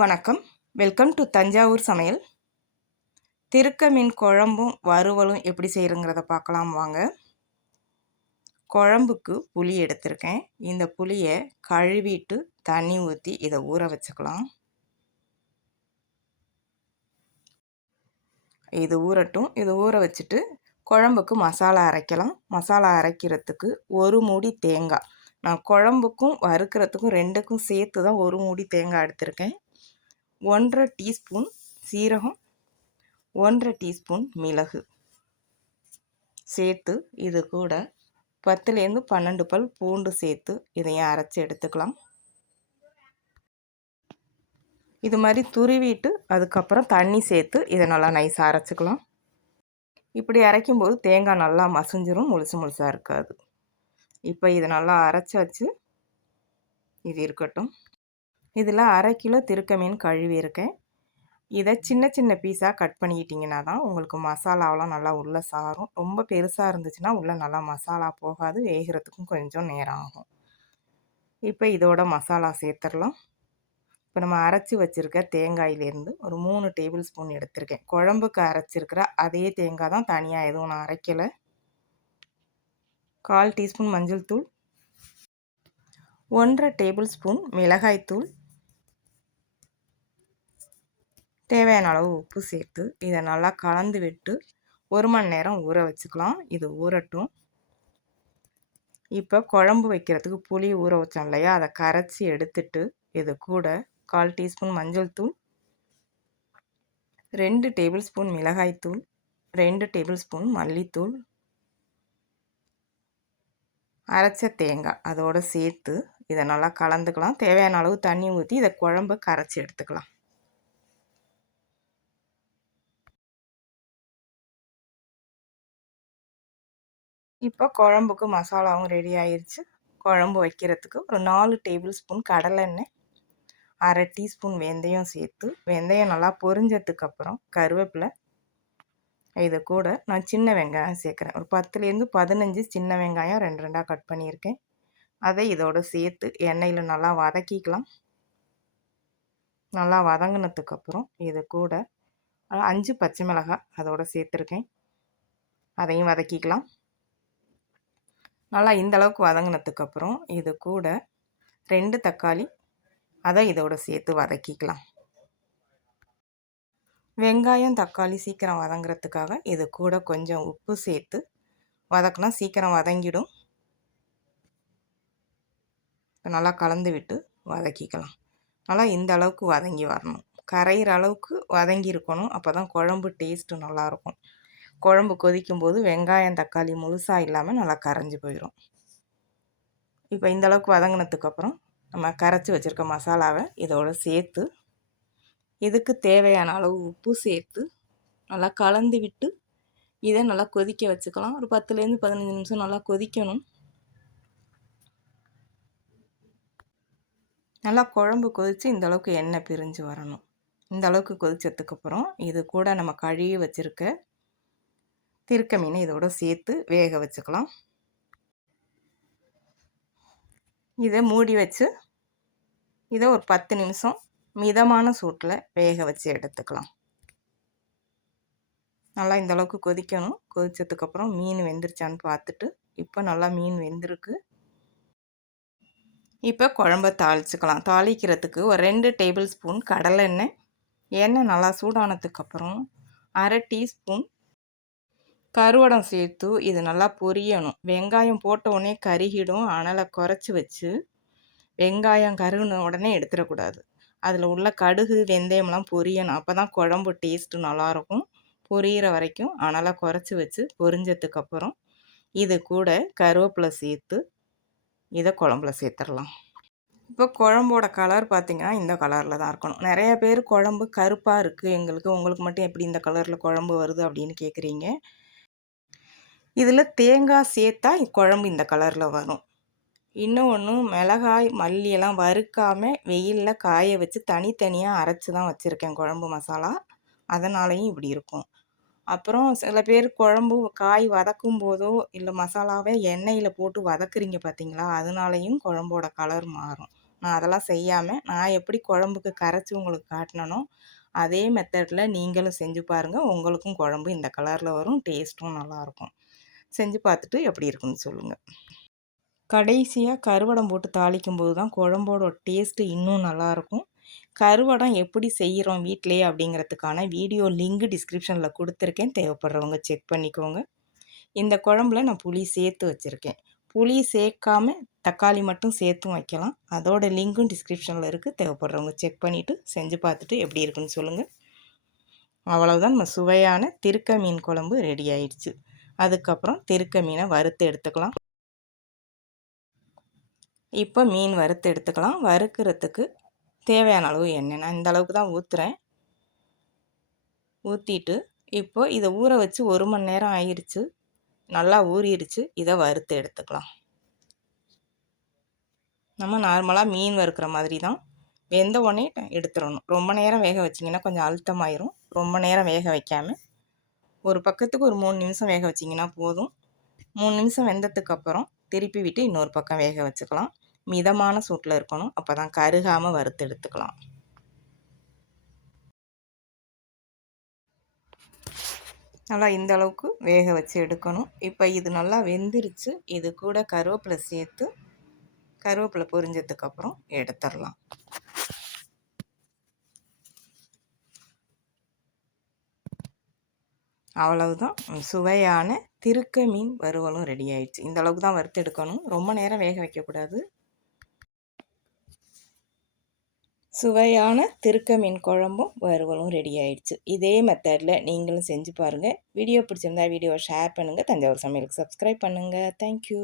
வணக்கம். Welcome to Thanjavur சமையல். திருக்க மீன் குழம்பும் வறுவலும் எப்படி செய்கிறங்கிறத பார்க்கலாம் வாங்க. குழம்புக்கு புளி எடுத்திருக்கேன். இந்த புளியை கழுவிட்டு தண்ணி ஊற்றி இதை ஊற வச்சுக்கலாம். இது ஊறட்டும். இது ஊற வச்சுட்டு குழம்புக்கு மசாலா அரைக்கலாம். மசாலா அரைக்கிறதுக்கு ஒரு மூடி தேங்காய், நான் குழம்புக்கும் வறுக்கிறதுக்கும் ரெண்டுக்கும் சேர்த்து தான் ஒரு மூடி தேங்காய் எடுத்திருக்கேன். 1.5 டீஸ்பூன் சீரகம், 1.5 டீஸ்பூன் மிளகு சேர்த்து இது கூட 10லேருந்து 12 பல் பூண்டு சேர்த்து இதையும் அரைச்சி எடுத்துக்கலாம். இது மாதிரி துருவிட்டு அதுக்கப்புறம் தண்ணி சேர்த்து இதை நல்லா நைஸாக அரைச்சிக்கலாம். இப்படி அரைக்கும்போது தேங்காய் நல்லா மசிஞ்சிரும், முழுசாக இருக்காது. இப்போ இதை நல்லா அரைச்சாச்சு. இது இருக்கட்டும். இதில் 1/2 கிலோ திருக்க மீன் கழுவி இருக்கேன். இதை சின்ன சின்ன பீஸாக கட் பண்ணிக்கிட்டிங்கன்னா தான் உங்களுக்கு மசாலாவெலாம் நல்லா உள்ளே சாரும். ரொம்ப பெருசாக இருந்துச்சுன்னா உள்ளே நல்லா மசாலா போகாது, வேகிறதுக்கும் கொஞ்சம் நேரம் ஆகும். இப்போ இதோட மசாலா சேர்த்துடலாம். இப்போ நம்ம அரைச்சி வச்சுருக்க தேங்காயிலேருந்து ஒரு 3 டேபிள் ஸ்பூன் எடுத்திருக்கேன். குழம்புக்கு அரைச்சிருக்கிற அதே தேங்காய் தான், தனியாக எதுவும் நான் அரைக்கலை. 1/4 டீஸ்பூன் மஞ்சள் தூள், 1.5 டேபிள் ஸ்பூன் மிளகாய்த்தூள், தேவையான அளவு உப்பு சேர்த்து இதை நல்லா கலந்து விட்டு 1 மணி நேரம் ஊற வச்சுக்கலாம். இது ஊறட்டும். இப்போ குழம்பு வைக்கிறதுக்கு புளி ஊற வச்சோம் இல்லையா, அதை கரைச்சி எடுத்துட்டு இது கூட 1/4 டீஸ்பூன் மஞ்சள் தூள், 2 டேபிள் ஸ்பூன் மிளகாய்த்தூள், 2 டேபிள் ஸ்பூன் மல்லித்தூள், அரைச்ச தேங்காய் அதோடு சேர்த்து இதை நல்லா கலந்துக்கலாம். தேவையான அளவு தண்ணி ஊற்றி இதை குழம்பு கரைச்சி எடுத்துக்கலாம். இப்போ குழம்புக்கு மசாலாவும் ரெடி ஆயிடுச்சு. குழம்பு வைக்கிறதுக்கு ஒரு 4 டேபிள் ஸ்பூன் கடலெண்ணெய், 1/2 டீஸ்பூன் வெந்தயம் சேர்த்து வெந்தயம் நல்லா பொரிஞ்சதுக்கப்புறம் கருவேப்பிலை, இது கூட நான் சின்ன வெங்காயம் சேர்க்குறேன். ஒரு 10லேருந்து 15 சின்ன வெங்காயம் 2 2ஆக கட் பண்ணியிருக்கேன். அதை இதோடு சேர்த்து எண்ணெயில் நல்லா வதக்கிக்கலாம். நல்லா வதங்கினதுக்கப்புறம் இது கூட 5 பச்சை மிளகாய் அதோடு சேர்த்துருக்கேன். அதையும் வதக்கிக்கலாம். நல்லா இந்தளவுக்கு வதங்கினதுக்கப்புறம் இது கூட 2 தக்காளி அதை இதோடு சேர்த்து வதக்கிக்கலாம். வெங்காயம் தக்காளி சீக்கிரம் வதங்குறதுக்காக இது கூட கொஞ்சம் உப்பு சேர்த்து வதக்கினா சீக்கிரம் வதங்கிடும். நல்லா கலந்து விட்டு வதக்கிக்கலாம். நல்லா இந்த அளவுக்கு வதங்கி வரணும், கரையிற அளவுக்கு வதங்கி இருக்கணும். அப்போ தான் குழம்பு டேஸ்ட்டு நல்லாயிருக்கும். குழம்பு கொதிக்கும்போது வெங்காயம் தக்காளி முழுசாக இல்லாமல் நல்லா கரைஞ்சி போயிடும். இப்போ இந்த அளவுக்கு வதங்கினதுக்கப்புறம் நம்ம கரைச்சி வச்சுருக்க மசாலாவை இதோடு சேர்த்து இதுக்கு தேவையான அளவு உப்பு சேர்த்து நல்லா கலந்து விட்டு இதை நல்லா கொதிக்க வச்சுக்கலாம். ஒரு 10லேருந்து 15 நிமிஷம் நல்லா கொதிக்கணும். நல்லா குழம்பு கொதித்து இந்த அளவுக்கு எண்ணெய் பிரிஞ்சு வரணும். இந்த அளவுக்கு கொதித்ததுக்கப்புறம் இது கூட நம்ம கழுவி வச்சுருக்க திருக்க மீனை இதோட சேர்த்து வேக வச்சுக்கலாம். இதை மூடி வச்சு இதை ஒரு 10 நிமிஷம் மிதமான சூட்டில் வேக வச்சு எடுத்துக்கலாம். நல்லா இந்த அளவுக்கு கொதிக்கணும். கொதித்ததுக்கப்புறம் மீன் வெந்துருச்சான்னு பார்த்துட்டு, இப்போ நல்லா மீன் வெந்திருக்கு. இப்போ குழம்ப தாளிச்சுக்கலாம். தாளிக்கிறதுக்கு ஒரு 2 டேபிள் ஸ்பூன் கடலெண்ணெய், எண்ணெய் நல்லா சூடானதுக்கப்புறம் 1/2 டீஸ்பூன் கருவடம் சேர்த்து இது நல்லா பொரியணும். வெங்காயம் போட்ட உடனே கருகிடும். அனலை குறைச்சி வச்சு வெங்காயம் கருகின உடனே எடுத்துடக்கூடாது. அதில் உள்ள கடுகு வெந்தயம்லாம் பொரியணும். அப்போ தான் குழம்பு டேஸ்ட்டு நல்லாயிருக்கும். பொரியிற வரைக்கும் அனலை குறைச்சி வச்சு பொரிஞ்சதுக்கப்புறம் இது கூட கருவேப்பிலை சேர்த்து இதை குழம்புல சேர்த்துடலாம். இப்போ குழம்போட கலர் பார்த்திங்கன்னா இந்த கலரில் தான் இருக்கணும். நிறைய பேர் குழம்பு கருப்பாக இருக்குது எங்களுக்கு, உங்களுக்கு மட்டும் எப்படி இந்த கலரில் குழம்பு வருது அப்படின்னு கேட்குறீங்க. இதில் தேங்காய் சேர்த்தா குழம்பு இந்த கலரில் வரும். இன்னொன்று, மிளகாய் மல்லியெல்லாம் வறுக்காமல் வெயிலில் காய வச்சு தனித்தனியாக அரைச்சி தான் வச்சுருக்கேன் குழம்பு மசாலா, அதனாலையும் இப்படி இருக்கும். அப்புறம் சில பேர் குழம்பு காய் வதக்கும் போதோ இல்லை மசாலாவே எண்ணெயில் போட்டு வதக்குறீங்க பார்த்தீங்களா, அதனாலையும் குழம்போட கலர் மாறும். நான் அதெல்லாம் செய்யாமல் நான் எப்படி குழம்புக்கு கரைச்சி உங்களுக்கு காட்டினனோ அதே மெத்தடில் நீங்களும் செஞ்சு பாருங்கள். உங்களுக்கும் குழம்பு இந்த கலரில் வரும், டேஸ்ட்டும் நல்லாயிருக்கும். செஞ்சு பார்த்துட்டு எப்படி இருக்குன்னு சொல்லுங்கள். கடைசியாக கருவடம் போட்டு தாளிக்கும்போது தான் குழம்போட டேஸ்ட்டு இன்னும் நல்லாயிருக்கும். கருவடம் எப்படி செய்கிறோம் வீட்டிலேயே அப்படிங்கிறதுக்கான வீடியோ லிங்க் டிஸ்கிரிப்ஷனில் கொடுத்துருக்கேன், தேவைப்படுறவங்க செக் பண்ணிக்கோங்க. இந்த குழம்புல நான் புளி சேர்த்து வச்சுருக்கேன். புளி சேர்க்காம தக்காளி மட்டும் சேர்த்தும் வைக்கலாம். அதோட லிங்க்கும் டிஸ்கிரிப்ஷனில் இருக்குது, தேவைப்படுறவங்க செக் பண்ணிவிட்டு செஞ்சு பார்த்துட்டு எப்படி இருக்குன்னு சொல்லுங்கள். அவ்வளவுதான், நம்ம சுவையான திருக்க மீன் குழம்பு ரெடி ஆயிடுச்சு. அதுக்கப்புறம் திருக்க மீனை வறுத்து எடுத்துக்கலாம். இப்போ மீன் வறுத்து எடுத்துக்கலாம். வறுக்கிறதுக்கு தேவையான அளவு எண்ணெய் நான் இந்த அளவுக்கு தான் ஊற்றுறேன். ஊற்றிட்டு இப்போ இதை ஊற வச்சு 1 மணி நேரம் ஆயிடுச்சு. நல்லா ஊறிடுச்சு. இதை வறுத்து எடுத்துக்கலாம். நம்ம நார்மலாக மீன் வறுக்கிற மாதிரி தான். வெந்த உடனே எடுத்துடணும். ரொம்ப நேரம் வேக வச்சிங்கன்னா கொஞ்சம் அழுத்தமாயிரும். ரொம்ப நேரம் வேக வைக்காமல் ஒரு பக்கத்துக்கு ஒரு 3 நிமிஷம் வேக வச்சிங்கன்னா போதும். 3 நிமிஷம் வெந்ததுக்கப்புறம் திருப்பி விட்டு இன்னொரு பக்கம் வேக வச்சுக்கலாம். மிதமான சூட்டில் இருக்கணும், அப்போ தான் கருகாமல் வறுத்து எடுத்துக்கலாம். நல்லா இந்த அளவுக்கு வேக வச்சு எடுக்கணும். இப்போ இது நல்லா வெந்துருச்சு. இது கூட கருவேப்பிலை சேர்த்து கருவேப்பிலை பொரிஞ்சதுக்கப்புறம் எடுத்துடலாம். அவ்வளவுதான், சுவையான திருக்க மீன் வறுவலும் ரெடி ஆயிடுச்சு. இந்த அளவுக்கு தான் வறுத்து எடுக்கணும், ரொம்ப நேரம் வேக வைக்கக்கூடாது. சுவையான திருக்க மீன் குழம்பும் வறுவலும் ரெடி ஆயிடுச்சு. இதே மெத்தடில் நீங்களும் செஞ்சு பாருங்கள். வீடியோ பிடிச்சிருந்தா வீடியோவை ஷேர் பண்ணுங்கள். தஞ்சாவூர் சமையலுக்கு சப்ஸ்கிரைப் பண்ணுங்கள். தேங்க்யூ.